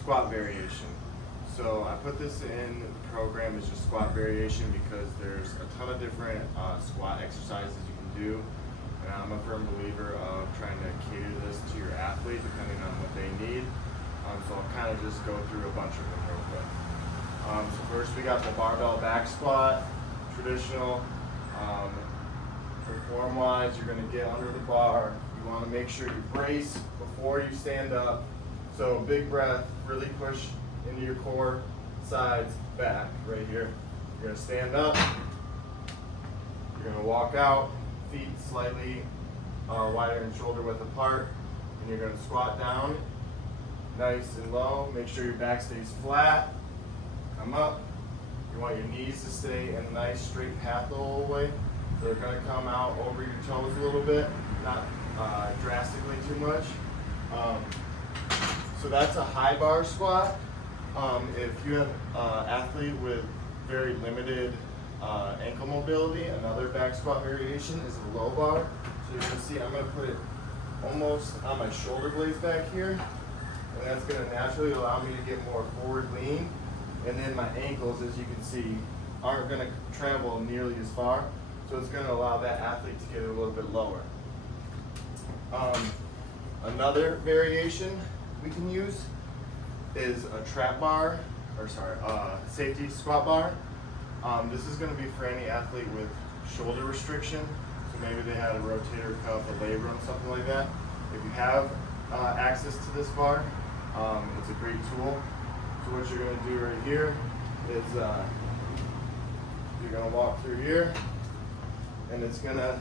squat variation. So I put this in the program as just squat variation because there's a ton of different squat exercises you can do. And I'm a firm believer of trying to cater this to your athlete depending on what they need. So I'll kind of just go through a bunch of them real quick. So first we got the barbell back squat, traditional. Form wise, you're going to get under the bar. You want to make sure you brace before you stand up. So big breath, really push into your core, sides, back, right here. You're going to stand up. You're going to walk out, feet slightly wider and shoulder width apart. And you're going to squat down, nice and low. Make sure your back stays flat. Come up. You want your knees to stay in a nice straight path the whole way. They're going to come out over your toes a little bit, not drastically too much. So that's a high bar squat. If you have an athlete with very limited ankle mobility, another back squat variation is a low bar. So you can see I'm going to put it almost on my shoulder blades back here, and that's going to naturally allow me to get more forward lean. And then my ankles, as you can see, aren't going to travel nearly as far. So it's going to allow that athlete to get a little bit lower. Another variation we can use is a trap bar, safety squat bar. This is going to be for any athlete with shoulder restriction. So maybe they had a rotator cuff, a labrum, something like that. If you have access to this bar, it's a great tool. So what you're going to do right here is you're going to walk through here. And it's gonna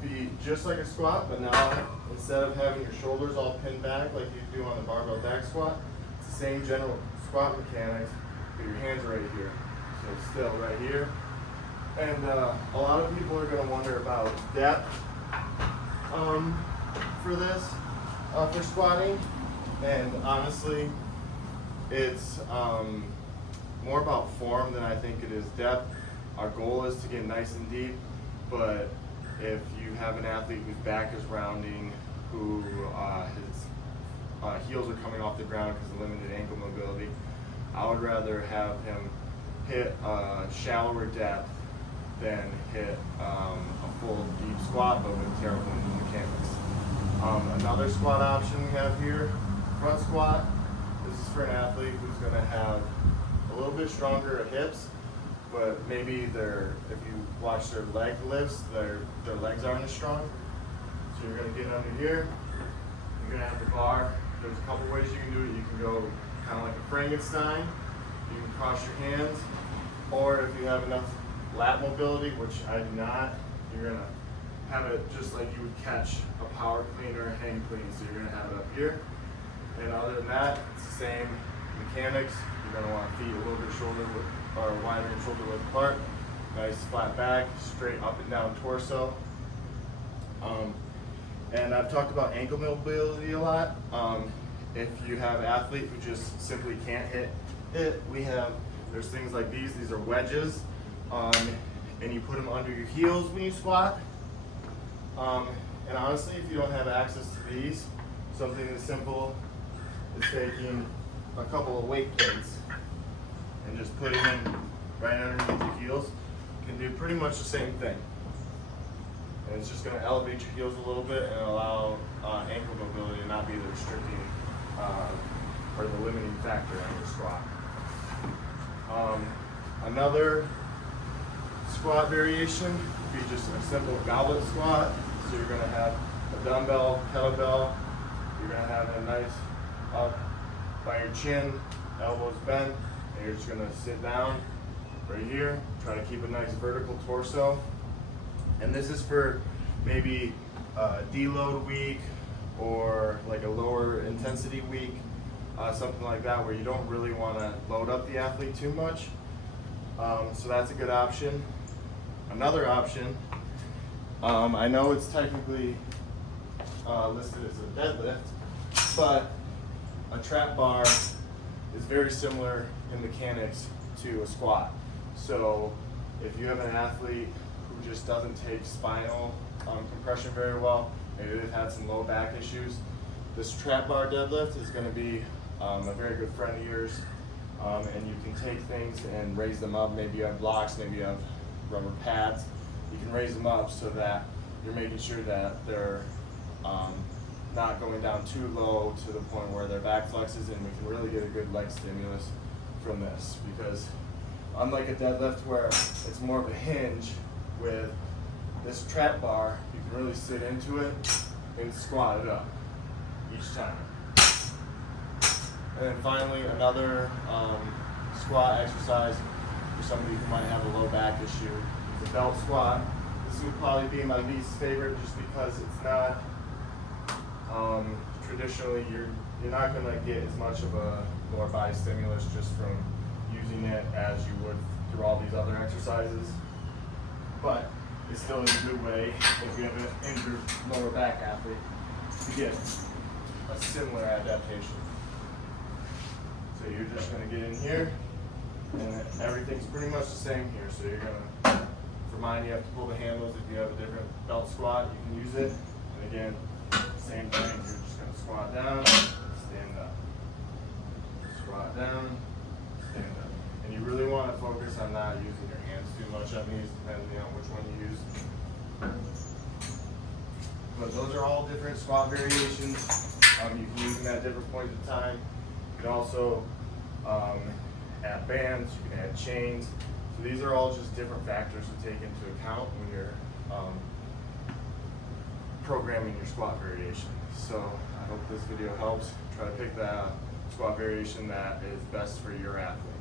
be just like a squat, but now instead of having your shoulders all pinned back like you do on the barbell back squat, it's the same general squat mechanics, but your hands are right here. So still right here. And a lot of people are gonna wonder about depth for this, for squatting. And honestly, it's more about form than I think it is depth. Our goal is to get nice and deep, but if you have an athlete whose back is rounding, who his heels are coming off the ground because of limited ankle mobility, I would rather have him hit a shallower depth than hit a full deep squat, but with terrible mechanics. Another squat option we have here, front squat. This is for an athlete who's going to have a little bit stronger hips, but maybe if you watch their leg lifts, their legs aren't as strong. So you're going to get under here. You're going to have the bar. There's a couple ways you can do it. You can go kind of like a Frankenstein. You can cross your hands, or if you have enough lat mobility, which I do not, you're going to have it just like you would catch a power clean or a hang clean. So you're going to have it up here. And other than that, it's the same mechanics. You're going to want feet a little bit wider and shoulder width apart. Nice flat back, straight up and down torso. And I've talked about ankle mobility a lot. If you have an athlete who just simply can't hit it, there's things like these. These are wedges, and you put them under your heels when you squat. And honestly, if you don't have access to these, something as simple as taking a couple of weight plates and just putting them right underneath your heels can do pretty much the same thing. And it's just going to elevate your heels a little bit and allow ankle mobility to not be the restricting or the limiting factor on your squat. Another squat variation would be just a simple goblet squat. So you're going to have a dumbbell, kettlebell. You're going to have a nice up by your chin, elbows bent, and you're just going to sit down right here. Try to keep a nice vertical torso. And this is for maybe a deload week or like a lower intensity week, something like that, where you don't really want to load up the athlete too much. So that's a good option. Another option, I know it's technically listed as a deadlift, but a trap bar is very similar in mechanics to a squat. So if you have an athlete who just doesn't take spinal compression very well, maybe they've had some low back issues, this trap bar deadlift is going to be a very good friend of yours, and you can take things and raise them up. Maybe you have blocks, maybe you have rubber pads. You can raise them up so that you're making sure that they're not going down too low to the point where their back flexes, and we can really get a good leg stimulus from this. Because unlike a deadlift where it's more of a hinge, with this trap bar, you can really sit into it and squat it up each time. And then finally, another squat exercise for somebody who might have a low back issue is a belt squat. This would probably be my least favorite just because it's not, traditionally you're not going to get as much of a lower body stimulus just from using it as you would through all these other exercises. But it still is a good way if you have an injured lower back athlete to get a similar adaptation. So you're just going to get in here, and everything's pretty much the same here. So you're going to, for mine, you have to pull the handles. If you have a different belt squat, you can use it. And again, same thing. You're just going to squat down, stand up. Squat down, stand up. And you really want to focus on not using your hands too much on these, depending on which one you use. But those are all different squat variations. You can use them at different points in time. You can also add bands, you can add chains. So these are all just different factors to take into account when you're programming your squat variation. So I hope this video helps. Try to pick that squat variation that is best for your athlete.